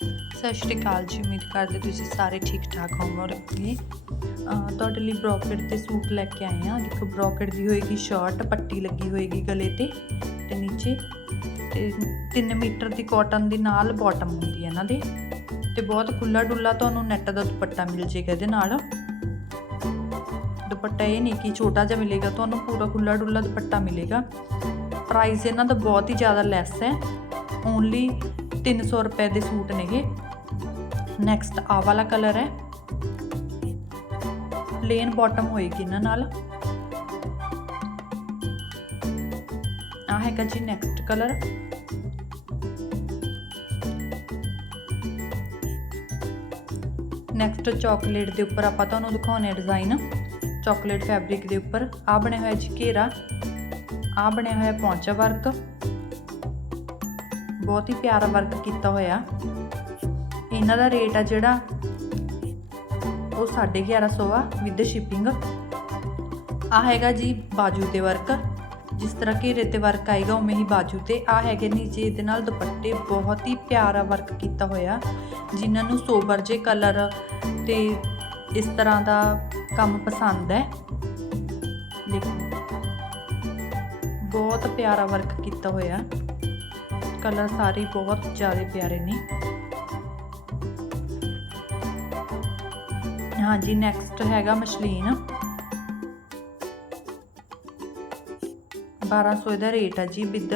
ਸਤਿ ਸ਼੍ਰੀ ਅਕਾਲ ਜੀ, ਉਮੀਦ ਕਰਦੇ ਤੁਸੀਂ ਸਾਰੇ ਠੀਕ ਠਾਕ ਹੋਵੋਗੇ। ਤੁਹਾਡੇ ਲਈ ਬ੍ਰੋਕਟ ਤੇ ਸੂਟ ਲੈ ਕੇ ਆਏ ਹਾਂ। ਦੇਖੋ ਬ੍ਰੋਕਟ ਦੀ ਹੋਏਗੀ ਸ਼ਰਟ, ਪੱਟੀ ਲੱਗੀ ਹੋਏਗੀ ਗਲੇ ਤੇ ਤੇ ਨੀਚੇ। ਤੇ 3 ਮੀਟਰ ਦੀ ਕਾਟਨ ਦੇ ਨਾਲ ਬਾਟਮ ਹੁੰਦੀ ਹੈ ਇਹਨਾਂ ਦੇ। ਤੇ ਬਹੁਤ ਖੁੱਲਾ ਡੁੱਲਾ ਤੁਹਾਨੂੰ ਨੈਟ ਦਾ ਦੁਪੱਟਾ ਮਿਲ ਜੇਗਾ ਇਹਦੇ ਨਾਲ। ਦੁਪੱਟਾ ਇਹ ਨਹੀਂ ਕਿ ਛੋਟਾ ਜਿਹਾ ਮਿਲੇਗਾ, ਤੁਹਾਨੂੰ ਪੂਰਾ ਖੁੱਲਾ ਡੁੱਲਾ ਦੁਪੱਟਾ ਮਿਲੇਗਾ। ਪ੍ਰਾਈਸ ਇਹਨਾਂ ਦਾ ਬਹੁਤ ਹੀ ਜ਼ਿਆਦਾ ਲੈਸ ਹੈ। ਓਨਲੀ 300 ਰੁਪਏ ਦੇ ਸੂਟ ਨੇਗੇ। ਨੈਕਸਟ ਆ ਵਾਲਾ ਕਲਰ ਹੈ। ਪਲੇਨ ਬਾਟਮ ਹੋਏਗੀ ਇਹਨਾਂ ਨਾਲ। ਆ ਹੈਗਾ ਜੀ ਨੈਕਸਟ ਕਲਰ ਨੈਕਸਟ ਚਾਕਲੇਟ ਦੇ ਉੱਪਰ ਆਪਾਂ ਤੁਹਾਨੂੰ ਦਿਖਾਉਣੇ ਡਿਜ਼ਾਈਨ ਚਾਕਲੇਟ ਫੈਬਰਿਕ ਦੇ ਉੱਪਰ। ਆ ਬਣਿਆ ਹੋਇਆ ਜੀ ਘੇਰਾ। ਆ ਬਣਿਆ ਹੋਇਆ ਪੌਂਚਾ ਵਰਕ ਬਹੁਤ ਹੀ ਪਿਆਰਾ ਵਰਕ ਕੀਤਾ ਹੋਇਆ। ਇਹਨਾਂ ਦਾ ਰੇਟ ਆ ਜਿਹੜਾ, ਉਹ 1150 ਆ ਵਿਦ ਸ਼ਿਪਿੰਗ ਆ ਹੈਗਾ ਜੀ ਬਾਜੂ ਤੇ ਵਰਕ ਜਿਸ ਤਰ੍ਹਾਂ ਘੇਰੇ ਤੇ ਵਰਕ ਆਏਗਾ, ਉਵੇਂ ਹੀ ਬਾਜੂ ਤੇ ਆ ਹੈਗੇ ਨੀਚੇ, ਇਹਦੇ ਨਾਲ ਦੁਪੱਟੇ ਬਹੁਤ ਹੀ ਪਿਆਰਾ ਵਰਕ ਕੀਤਾ ਹੋਇਆ। ਜਿਨ੍ਹਾਂ ਨੂੰ ਸੋਬਰ ਜੇ ਕਲਰ ਤੇ ਇਸ ਤਰ੍ਹਾਂ ਦਾ ਕੰਮ ਪਸੰਦ ਹੈ। ਦੇਖੋ, ਬਹੁਤ ਪਿਆਰਾ ਵਰਕ ਕੀਤਾ ਹੋਇਆ। ਕਲਰ ਸਾਰੇ ਬਹੁਤ ਜ਼ਿਆਦਾ ਪਿਆਰੇ ਨੇ। ਹਾਂਜੀ ਨੈਕਸਟ ਹੈਗਾ ਮਸ਼ਲੀਨ। 1200 ਇਹਦਾ ਰੇਟ ਹੈ ਜੀ ਵਿਦ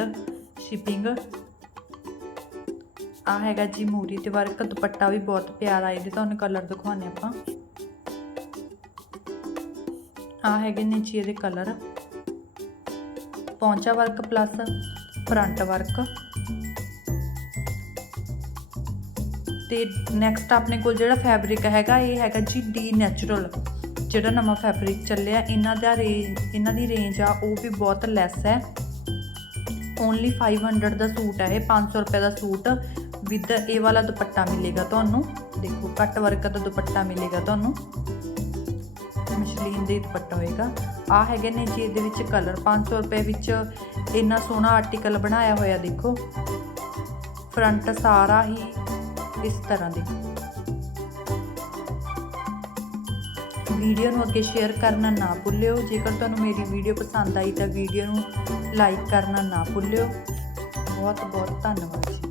ਸ਼ਿਪਿੰਗ ਆ ਹੈਗਾ ਜੀ ਮੂਰੀ ਤੇ ਵਰਕ ਦੁਪੱਟਾ ਵੀ ਬਹੁਤ ਪਿਆਰਾ ਇਹਦੇ, ਤੁਹਾਨੂੰ ਕਲਰ ਦਿਖਾਉਣੇ ਆਪਾਂ। ਆ ਹੈਗੇ ਨੇ ਜੀ ਇਹਦੇ ਕਲਰ ਪੌਂਚਾ ਵਰਕ ਪਲੱਸ ਫਰੰਟ ਵਰਕ ਤੇ ਨੈਕਸਟ ਆਪਣੇ ਕੋਲ ਜਿਹੜਾ ਫੈਬਰਿਕ ਹੈਗਾ, ਇਹ ਹੈਗਾ ਜੀ ਡੀ ਨੈਚੁਰਲ ਜਿਹੜਾ ਨਵਾਂ ਫੈਬਰਿਕ ਚੱਲਿਆ, ਇਹਨਾਂ ਦਾ ਰੇਂਜ ਇਹਨਾਂ ਦੀ ਰੇਂਜ ਆ, ਉਹ ਵੀ ਬਹੁਤ ਲੈਸ ਹੈ। ਓਨਲੀ 500 ਦਾ ਸੂਟ ਹੈ ਇਹ 500 ਰੁਪਏ ਦਾ ਸੂਟ। ਵਿਦ ਇਹ ਵਾਲਾ ਦੁਪੱਟਾ ਮਿਲੇਗਾ ਤੁਹਾਨੂੰ। ਦੇਖੋ ਕੱਟ ਵਰਕ ਦਾ ਦੁਪੱਟਾ ਮਿਲੇਗਾ ਤੁਹਾਨੂੰ। ਮਸ਼ਲੀਨ ਦੇ ਦੁਪੱਟਾ ਹੋਏਗਾ। ਆ ਹੈਗੇ ਨੇ ਜੀ ਇਹਦੇ ਵਿੱਚ ਕਲਰ 500 ਰੁਪਏ ਵਿੱਚ ਇੰਨਾ ਸੋਹਣਾ ਆਰਟੀਕਲ ਬਣਾਇਆ ਹੋਇਆ ਦੇਖੋ। ਫਰੰਟ ਸਾਰਾ ਹੀ ਇਸ ਤਰ੍ਹਾਂ ਦੇ। ਵੀਡੀਓ ਨੂੰ ਅੱਗੇ ਸ਼ੇਅਰ ਕਰਨਾ ਨਾ ਭੁੱਲਿਓ। ਜੇਕਰ ਤੁਹਾਨੂੰ ਮੇਰੀ ਵੀਡੀਓ ਪਸੰਦ ਆਈ ਤਾਂ ਵੀਡੀਓ ਨੂੰ ਲਾਈਕ ਕਰਨਾ ਨਾ ਭੁੱਲਿਓ। ਬਹੁਤ ਬਹੁਤ ਧੰਨਵਾਦ ਜੀ।